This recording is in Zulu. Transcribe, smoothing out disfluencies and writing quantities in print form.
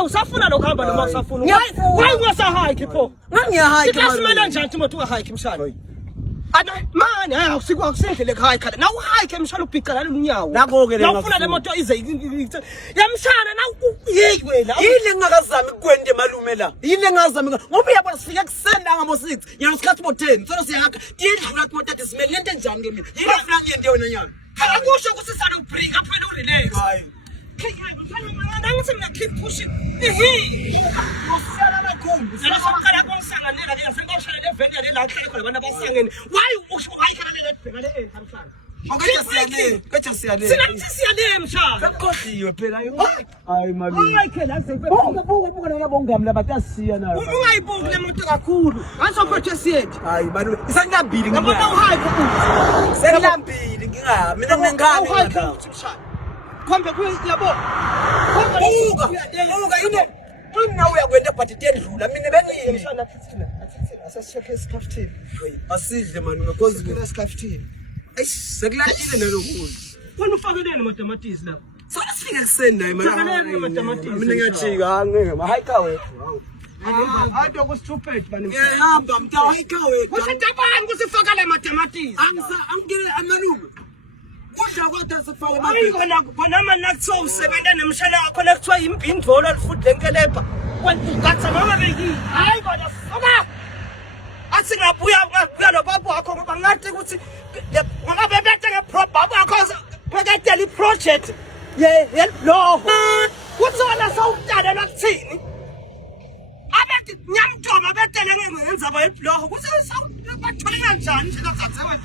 na usafuna lokuhamba noma usafuna why ungasahike pho ngangiyahike manje njani umuntu uhike mshana ana manje akusikwa kusendlele ekhaya khala na uhike mshana ubhicala lunyawo nako-ke ufuna le moto ize yamshana na yey wena yile ngingakazami kukwente malume la yile ngingazami ngoba uyabona sifika kusenda ngabo 6 ngiyasikhathi bo 10 sona siyahaka tiyedlula kumo 30 simele lento enjani ke mina yile ufuna ngiyende wena nyana akusho ukuthi sana ubreak up wena urelax hayi ngithi mina keep pushing usala kakhulu siyaqala konsanganela ke ngisengoshaya le vele le la hlale khona abantu abasangene why uhayikhala le bheka le emhlanje Kacha siyale. Sinathi siyale mshana. Sekukhohliwe phela. Hayi malume. Hayike la sebe. Buka nabongami labatasiya nayo. Ungayibuki le moto kakhulu. Angisophethe siyethi. Hayi malume. Isangilambili ngibona. Ngibona uhayike ukuthi. Sengilambili nginga. Mina ngingani uhayike ukuthi mshana. Khombe kuyabo. Buka ine. Mina uyakwenda but tendlula mina bengini. Mshana athithina. Asashekhe isikhaftini. Asidle malume cause kule isikhaftini. Sekulakile nalokhulu. Wena ufakelene matamatisi lapho. Sona sifika kuseni naye Ufakelene matamatisi. Mina ngiyajika ngeke mahayika wethu. Hayi doko stupid bani. Ngihamba mntawo hayika wethu. Usetabani kusifakala matamatisi. Angikele amalume. Kudla kodwa sifake hayi kona manje nakuthiwa usebenza nemshana wakho nakuthiwa imbindvolo lifuthi lenkelepha. Ugatsa noma beki. Hayi kodwa sona. Athi ngabuya lo baba wakho ngoba ngathi ukuthi ngoba bebethe ngeprobe wakho phekade project lo kutsona sawutala lakuthini abethi nyamntoma betele ngenza ba lo kuthi sawubathola kanjani nje kazazewe